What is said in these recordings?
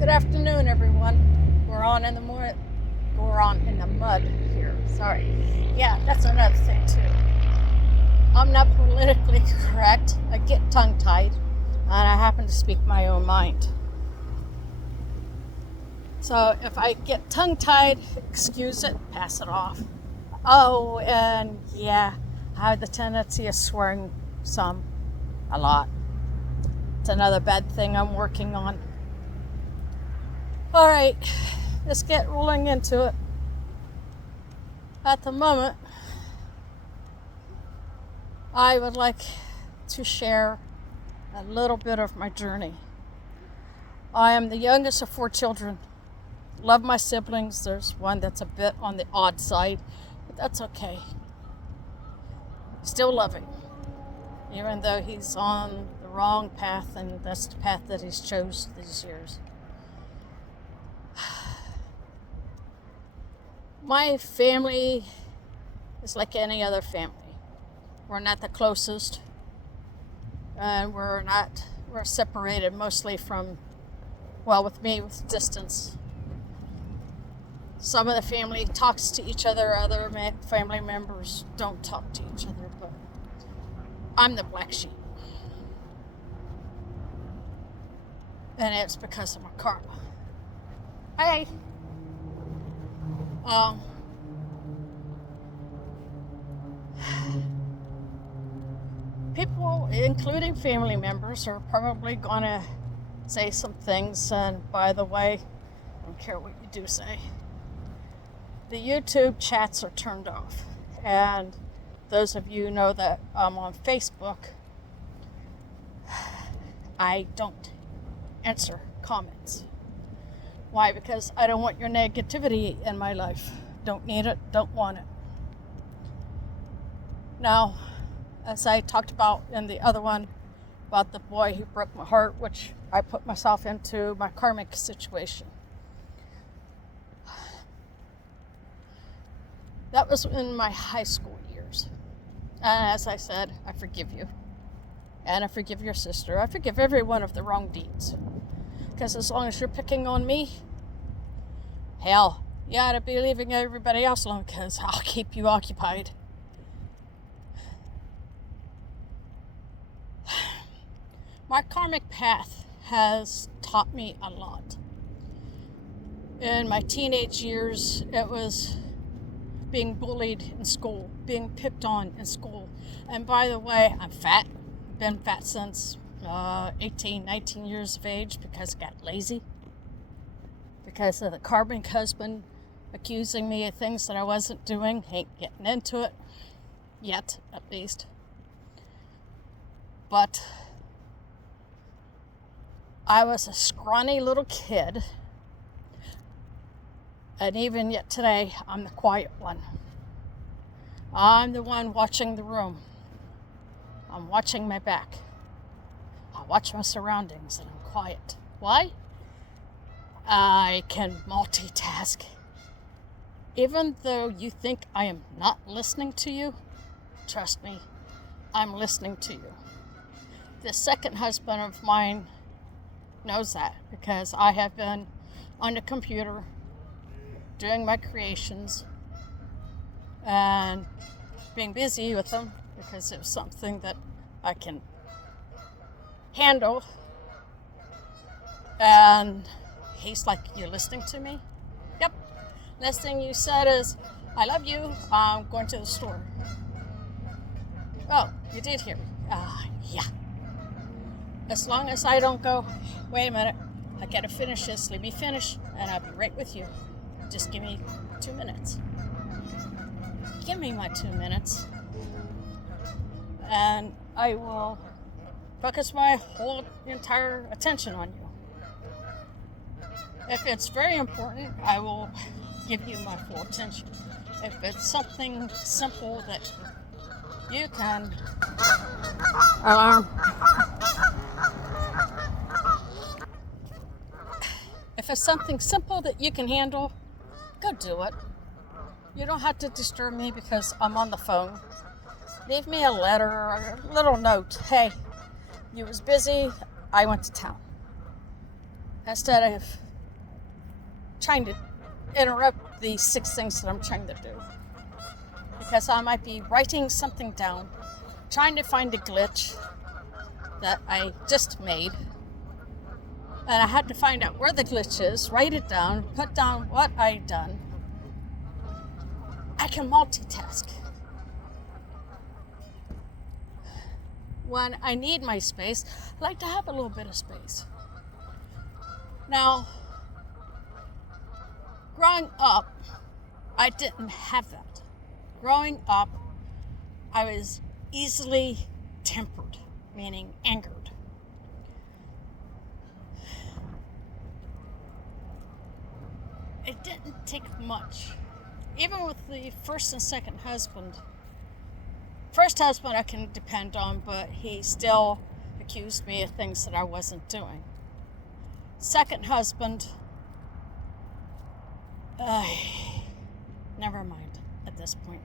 Good afternoon, everyone. We're on in the mud here. Sorry. Yeah, that's another thing too. I'm not politically correct. I get tongue-tied, and I happen to speak my own mind. So if I get tongue-tied, excuse it, pass it off. Oh, and yeah, I have the tendency of swearing a lot. It's another bad thing I'm working on. All right, let's get rolling into it. At the moment, I would like to share a little bit of my journey. I am the youngest of 4 children. Love my siblings. There's one that's a bit on the odd side, but that's okay. Still love him, even though he's on the wrong path, and that's the path that he's chose these years. My family is like any other family. We're not the closest, and we're separated mostly from, with me, with distance. Some of the family talks to each other, other family members don't talk to each other, but I'm the black sheep. And it's because of my karma. Hey! People, including family members, are probably going to say some things, and by the way, I don't care what you do say. The YouTube chats are turned off, and those of you know that I'm on Facebook. I don't answer comments. Why? Because I don't want your negativity in my life. Don't need it, don't want it. Now, as I talked about in the other one, about the boy who broke my heart, which I put myself into my karmic situation. That was in my high school years. And as I said, I forgive you. And I forgive your sister. I forgive every one of the wrong deeds. Because as long as you're picking on me, hell, you ought to be leaving everybody else alone, because I'll keep you occupied. My karmic path has taught me a lot. In my teenage years, it was being bullied in school, being picked on in school. And by the way, I'm fat. Been fat since 18, 19 years of age because I got lazy. Because of the karmic husband accusing me of things that I wasn't doing. Ain't getting into it. Yet, at least. But I was a scrawny little kid. And even yet today, I'm the quiet one. I'm the one watching the room. I'm watching my back. I watch my surroundings and I'm quiet. Why? I can multitask. Even though you think I am not listening to you, trust me, I'm listening to you. The second husband of mine knows that because I have been on the computer doing my creations and being busy with them because it was something that I can handle. And he's like, "You listening to me?" "Yep. Last thing you said is, 'I love you. I'm going to the store.'" "Oh, you did hear me." Yeah. As long as I don't go, "Wait a minute, I gotta finish this. Let me finish, and I'll be right with you. Just give me 2 minutes." Give me my 2 minutes, and I will focus my whole entire attention on you. If it's very important, I will give you my full attention. If it's something simple that you can... If it's something simple that you can handle, go do it. You don't have to disturb me because I'm on the phone. Leave me a letter or a little note. "Hey, you was busy, I went to town." Instead of trying to interrupt the 6 things that I'm trying to do. Because I might be writing something down, trying to find a glitch that I just made. And I had to find out where the glitch is, write it down, put down what I've done. I can multitask. When I need my space, I like to have a little bit of space. Now, growing up, I didn't have that. Growing up, I was easily tempered, meaning angered. It didn't take much. Even with the first and second husband. First husband I can depend on, but he still accused me of things that I wasn't doing. Second husband, never mind at this point.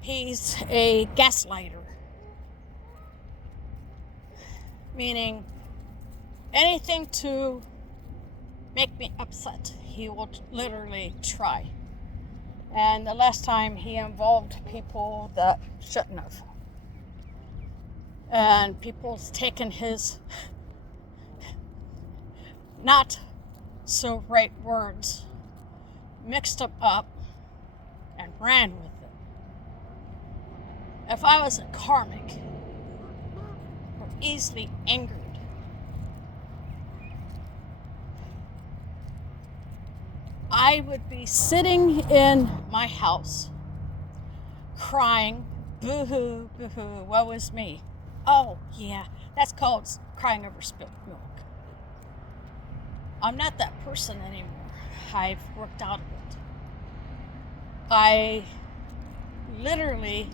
He's a gaslighter. Meaning anything to make me upset, he will literally try. And the last time he involved people that shouldn't have. And people's taken his not so right words, mixed them up, and ran with it. If I was a karmic or easily angered, I would be sitting in my house, crying, boo-hoo, boo-hoo, woe is me. Oh, yeah, that's called crying over spilled milk. I'm not that person anymore. I've worked out of it. I literally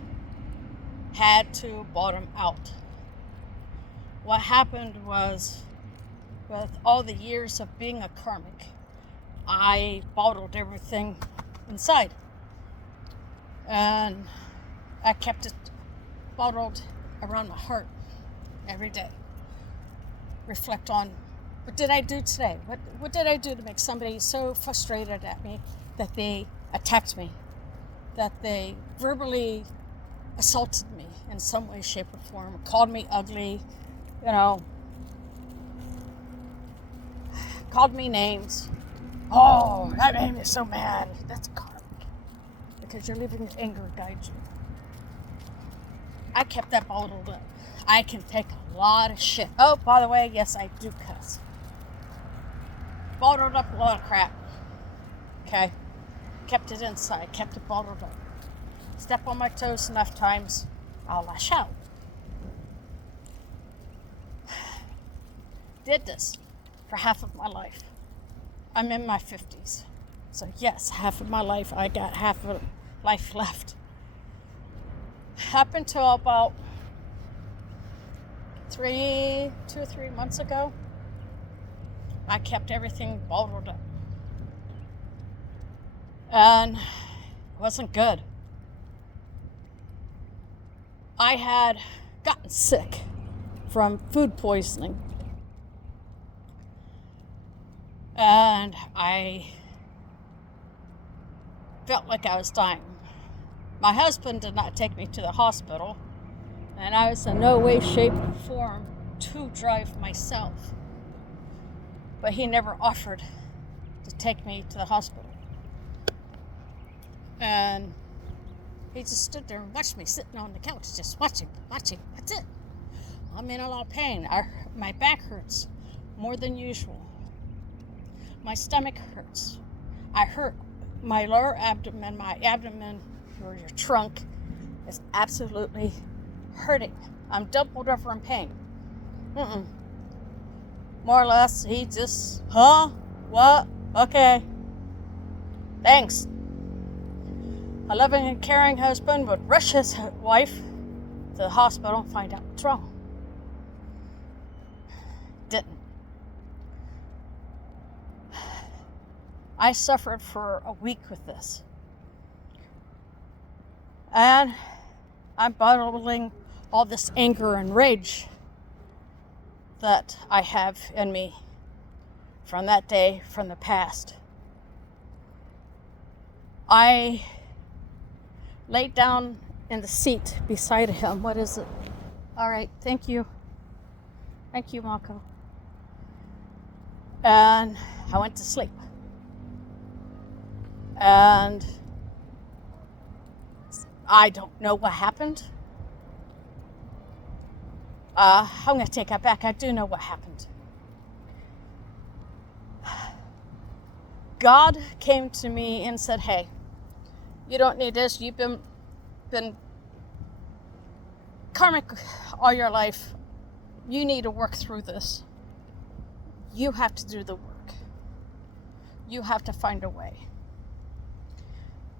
had to bottom out. What happened was, with all the years of being a karmic, I bottled everything inside. And I kept it bottled around my heart every day. Reflect on, what did I do today? What did I do to make somebody so frustrated at me that they attacked me? That they verbally assaulted me in some way, shape, or form, called me ugly, called me names. Oh, that made me so mad. That's karmic. Because you're letting your anger guide you. I kept that bottled up. I can take a lot of shit. Oh, by the way, yes, I do cuss. Bottled up a lot of crap. Okay? Kept it inside. Kept it bottled up. Step on my toes enough times, I'll lash out. Did this for half of my life. I'm in my 50s. So yes, half of my life, I got half of life left. Up until about 2 or 3 months ago, I kept everything bottled up. And it wasn't good. I had gotten sick from food poisoning. And I felt like I was dying. My husband did not take me to the hospital, and I was in no way, shape, or form to drive myself. But he never offered to take me to the hospital. And he just stood there and watched me sitting on the couch, just watching. That's it. I'm in a lot of pain. My back hurts more than usual. My stomach hurts. I hurt my lower abdomen, my abdomen, or your trunk, is absolutely hurting. I'm doubled over in pain. More or less, he just, what? Okay. Thanks. A loving and caring husband would rush his wife to the hospital and find out what's wrong. Didn't. I suffered for a week with this. And I'm bottling all this anger and rage that I have in me from that day, from the past. I laid down in the seat beside him. What is it? All right, thank you. Thank you, Marco. And I went to sleep. And I don't know what happened. I'm going to take that back. I do know what happened. God came to me and said, hey, you don't need this. You've been karmic all your life. You need to work through this. You have to do the work. You have to find a way.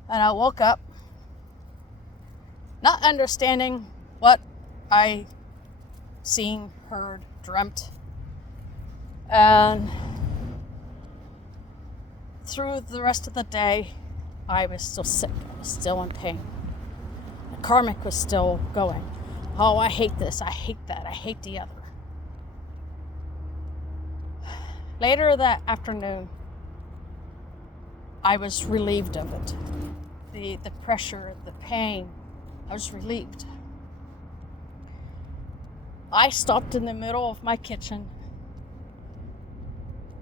And I woke up not understanding what I seen, heard, dreamt. And through the rest of the day, I was still sick. I was still in pain. The karmic was still going. Oh, I hate this. I hate that. I hate the other. Later that afternoon, I was relieved of it. The pressure, the pain, I was relieved. I stopped in the middle of my kitchen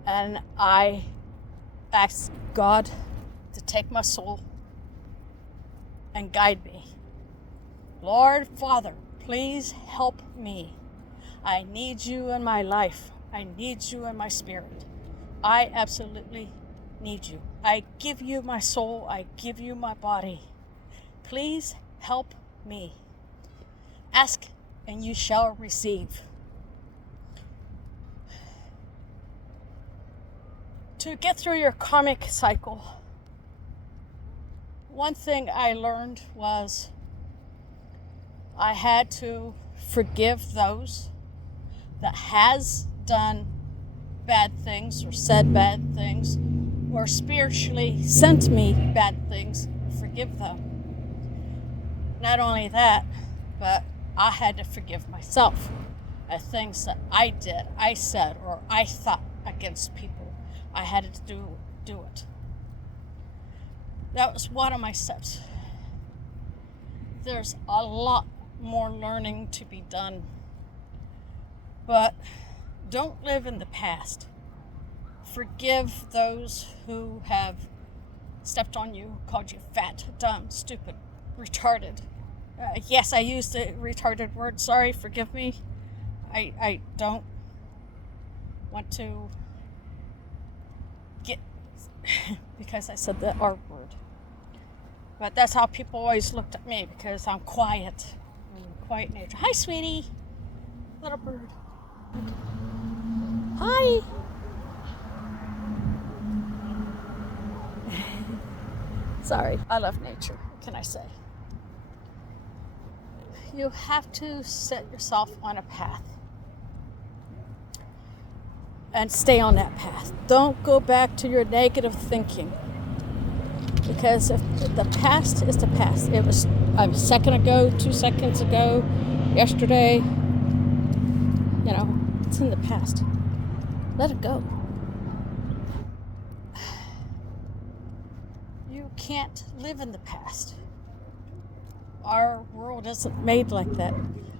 and I asked God to take my soul and guide me. Lord, Father, please help me. I need you in my life. I need you in my spirit. I absolutely need you. I give you my soul. I give you my body. Please help me. Ask and you shall receive. To get through your karmic cycle, one thing I learned was I had to forgive those that has done bad things or said bad things or spiritually sent me bad things. Forgive them. Not only that, but I had to forgive myself at things that I did, I said, or I thought against people. I had to do it. That was one of my steps. There's a lot more learning to be done. But don't live in the past. Forgive those who have stepped on you, called you fat, dumb, stupid, retarded. Yes, I used the retarded word. Sorry, forgive me. I don't want to get because I said the R word. But that's how people always looked at me because I'm quiet. I'm quiet nature. Hi, sweetie. Little bird. Hi. Sorry, I love nature. What can I say? You have to set yourself on a path and stay on that path. Don't go back to your negative thinking because if the past is the past. It was a second ago, 2 seconds ago, yesterday. You know, it's in the past. Let it go. You can't live in the past. Our world isn't made like that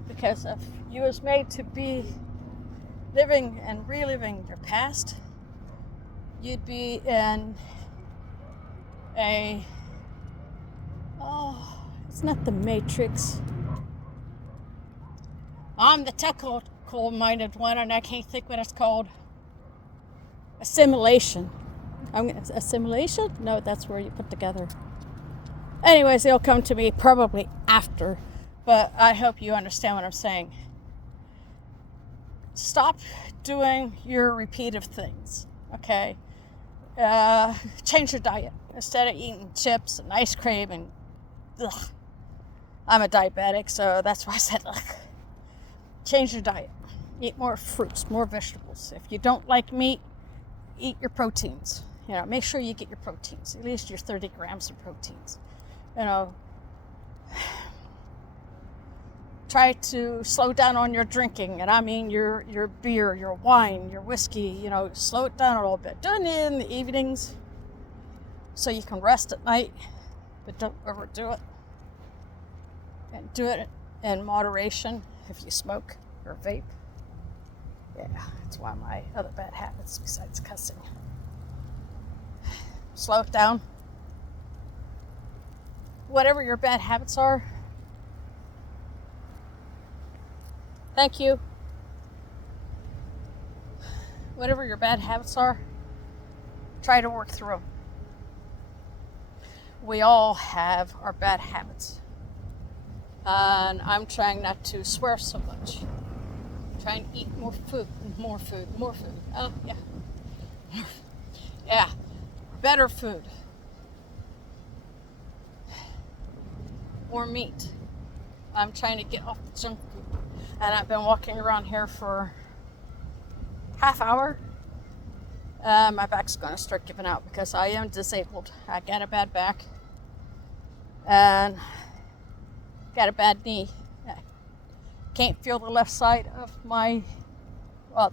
because if you was made to be living and reliving your past, you'd be in it's not the Matrix. I'm the technical-minded one and I can't think what it's called. Assimilation. Assimilation? No, that's where you put together. Anyways, they'll come to me probably after, but I hope you understand what I'm saying. Stop doing your repeated things, okay? Change your diet. Instead of eating chips and ice cream and ugh. I'm a diabetic, so that's why I said ugh. Change your diet. Eat more fruits, more vegetables. If you don't like meat, eat your proteins. You know, make sure you get your proteins, at least your 30 grams of proteins. You know, try to slow down on your drinking, and I mean your beer, your wine, your whiskey, slow it down a little bit. Do it in the evenings so you can rest at night, but don't overdo it. And do it in moderation if you smoke or vape. Yeah, it's one of my other bad habits besides cussing. Slow it down. Whatever your bad habits are, thank you. Whatever your bad habits are, try to work through them. We all have our bad habits. And I'm trying not to swear so much. Trying to eat more food. Oh, yeah. Yeah. Better food. More meat. I'm trying to get off the junk food. And I've been walking around here for half hour. My back's going to start giving out because I am disabled. I got a bad back. And got a bad knee. I can't feel the left side of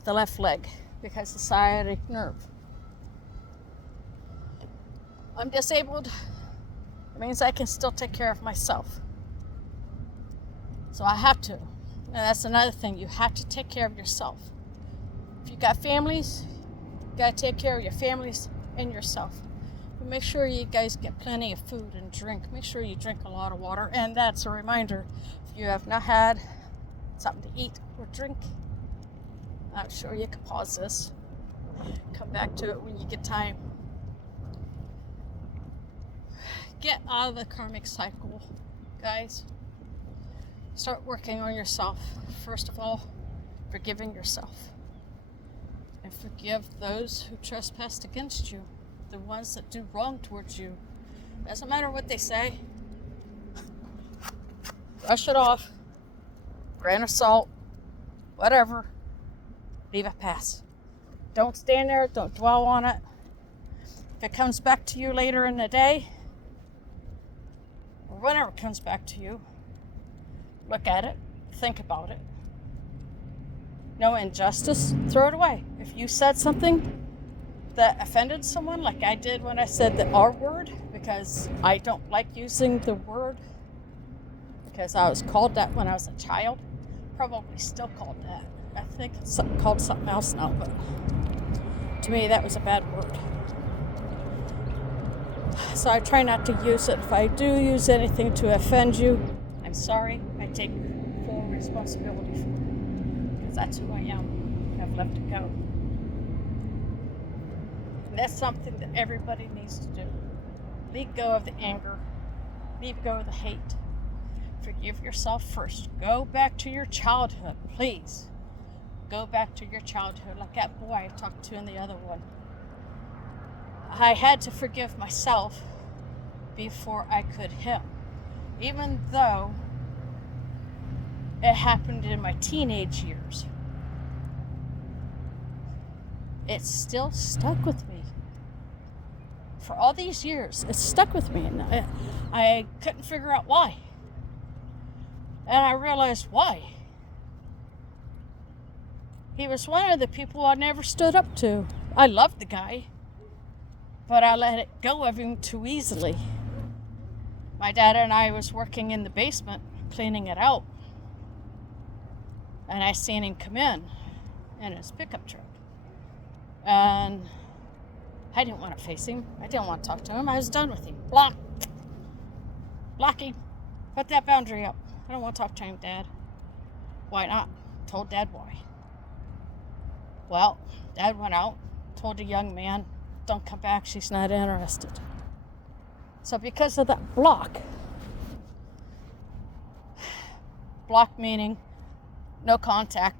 the left leg because of the sciatic nerve. I'm disabled. It means I can still take care of myself. So I have to. And that's another thing. You have to take care of yourself. If you got families, you got to take care of your families and yourself. But make sure you guys get plenty of food and drink. Make sure you drink a lot of water. And that's a reminder. If you have not had something to eat or drink, I'm sure you can pause this. Come back to it when you get time. Get out of the karmic cycle, guys. Start working on yourself. First of all, forgiving yourself. And forgive those who trespassed against you. The ones that do wrong towards you. Doesn't matter what they say. Brush it off. Grain of salt. Whatever. Leave it pass. Don't stand there. Don't dwell on it. If it comes back to you later in the day, or whenever it comes back to you, look at it. Think about it. No injustice. Throw it away. If you said something that offended someone, like I did when I said the R word, because I don't like using the word, because I was called that when I was a child, probably still called that. I think it's called something else now, but to me that was a bad word. So I try not to use it. If I do use anything to offend you, I'm sorry. I take full responsibility for it, because that's who I am. I've let it go. And that's something that everybody needs to do. Let go of the anger. Let go of the hate. Forgive yourself first. Go back to your childhood, please. Go back to your childhood, like that boy I talked to in the other one. I had to forgive myself before I could him. Even though it happened in my teenage years, it still stuck with me. For all these years, it stuck with me, and I couldn't figure out why. And I realized why. He was one of the people I never stood up to. I loved the guy, but I let it go of him too easily. My dad and I was working in the basement, cleaning it out, and I seen him come in his pickup truck. And I didn't want to face him. I didn't want to talk to him. I was done with him. Block him. Put that boundary up. I don't want to talk to him, Dad. Why not? Told Dad why. Well, Dad went out, told the young man, don't come back, she's not interested. So because of that block meaning no contact,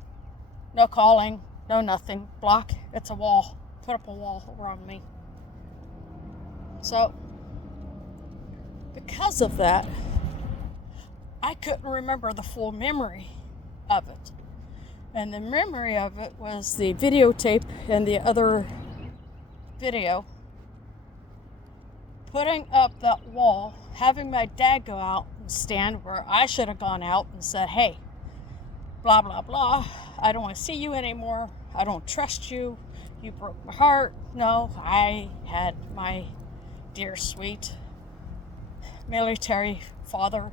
no calling, no nothing. Block, it's a wall. Put up a wall around me. So, because of that, I couldn't remember the full memory of it. And the memory of it was the videotape and the other video. Putting up that wall, having my dad go out and stand where I should have gone out and said, hey, blah, blah, blah. I don't want to see you anymore. I don't trust you. You broke my heart. No, I had my dear, sweet military father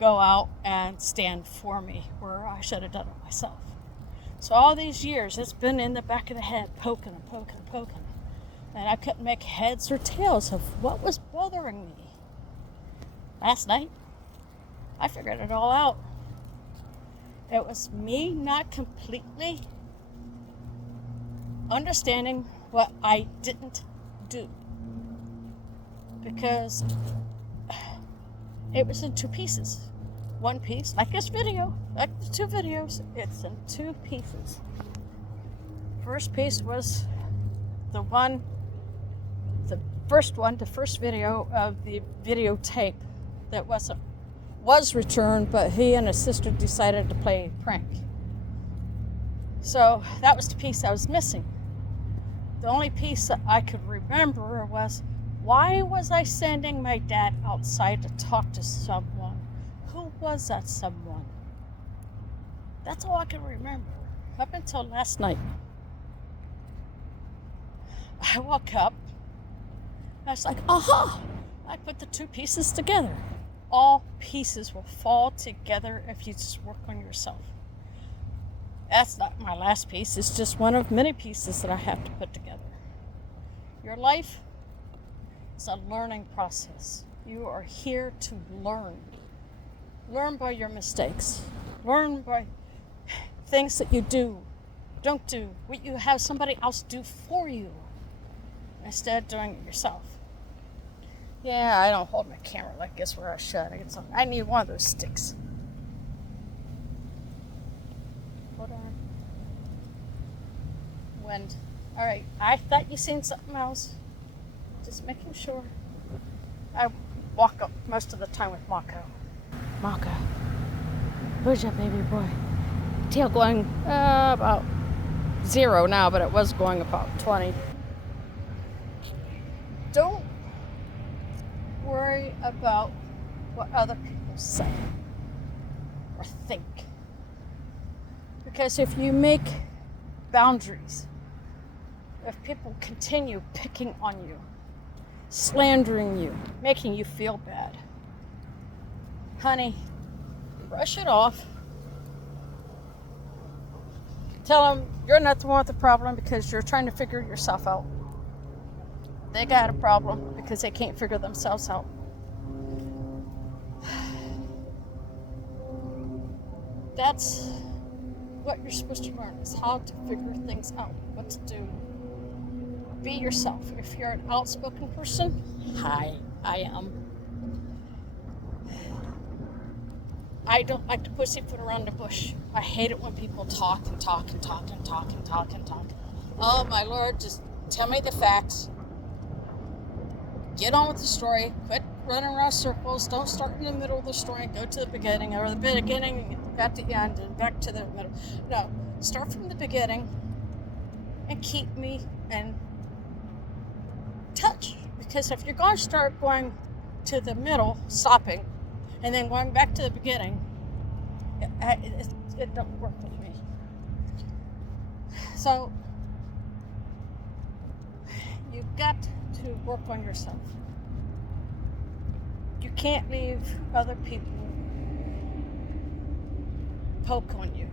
go out and stand for me where I should have done it myself. So all these years, it's been in the back of the head, poking and poking and poking. And I couldn't make heads or tails of what was bothering me. Last night, I figured it all out. It was me not completely understanding what I didn't do. Because it was in two pieces. One piece, like this video, like the two videos, it's in two pieces. First piece was the first video of the videotape that was returned, but he and his sister decided to play a prank. So that was the piece I was missing. The only piece that I could remember was, why was I sending my dad outside to talk to someone? Who was that someone? That's all I can remember up until last night. I woke up. I was like, aha! I put the two pieces together. All pieces will fall together if you just work on yourself. That's not my last piece. It's just one of many pieces that I have to put together. Your life is a learning process. You are here to learn. Learn by your mistakes. Learn by things that you do, don't do, what you have somebody else do for you, instead of doing it yourself. Yeah, I don't hold my camera like this where I should. I need one of those sticks. Hold on. Wind. All right, I thought you seen something else. Just making sure. I walk up most of the time with Mako. Mako. Where's that baby boy? Tail going about 0 now, but it was going about 20. Don't worry about what other people say or think. Because if you make boundaries, if people continue picking on you, slandering you, making you feel bad, honey, brush it off. Tell them you're not the one with the problem because you're trying to figure yourself out. They got a problem because they can't figure themselves out. That's what you're supposed to learn, is how to figure things out, what to do. Be yourself. If you're an outspoken person, hi, I am. I don't like to pussyfoot around the bush. I hate it when people talk and talk and talk and talk and talk and talk. Oh my Lord, just tell me the facts. Get on with the story. Quit running around circles. Don't start in the middle of the story and go to the beginning, or the beginning at the end and back to the middle. No, start from the beginning and keep me in touch. Because if you're going to start going to the middle, stopping, and then going back to the beginning, it don't work with me. So you've got to work on yourself. You can't leave other people poke on you,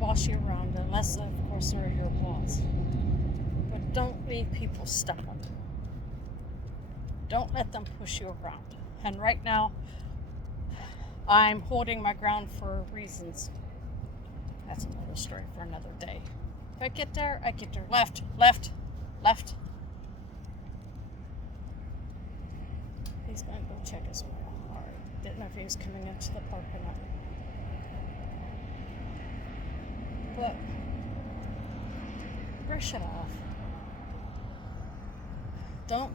boss you around, unless of course they're your boss. But don't leave people stubborn. Don't let them push you around. And right now, I'm holding my ground for reasons. That's another story for another day. If I get there, I get there. Left, left, left. He's going to go check his mail. All right. Didn't know if he was coming into the park or not. But brush it off. Don't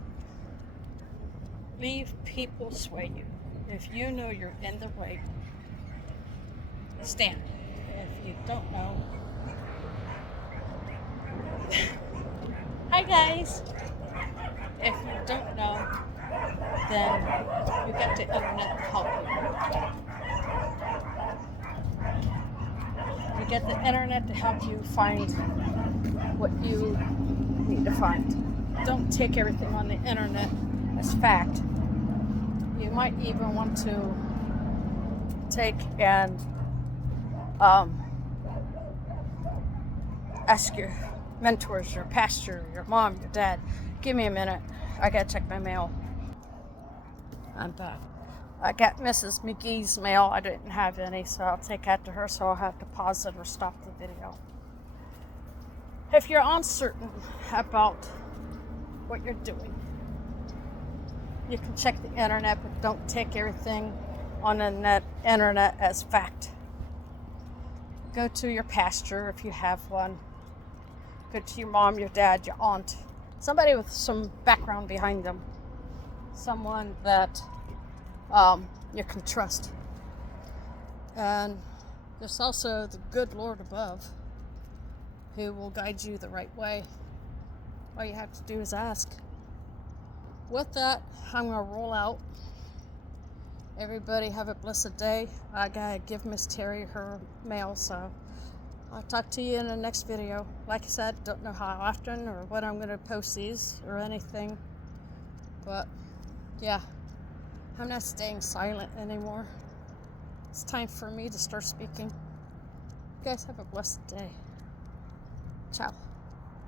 leave people sway you. If you know you're in the right, stand. If you don't know, hi guys. If you don't know, then you got the internet to help you. You get the internet to help you find what you need to find. Don't take everything on the internet as fact. You might even want to take and ask your mentors, your pastor, your mom, your dad. Give me a minute. I gotta check my mail. I'm back. I got Mrs. McGee's mail. I didn't have any, so I'll take that to her, so I'll have to pause it or stop the video. If you're uncertain about what you're doing, you can check the internet, but don't take everything on the internet as fact. Go to your pastor if you have one. Go to your mom, your dad, your aunt, somebody with some background behind them, someone that you can trust. And there's also the good Lord above who will guide you the right way. All you have to do is ask. With that, I'm going to roll out. Everybody have a blessed day. I gotta give Miss Terry her mail, so I'll talk to you in the next video. Like I said, don't know how often or when I'm going to post these or anything. But yeah, I'm not staying silent anymore. It's time for me to start speaking. You guys have a blessed day. Ciao.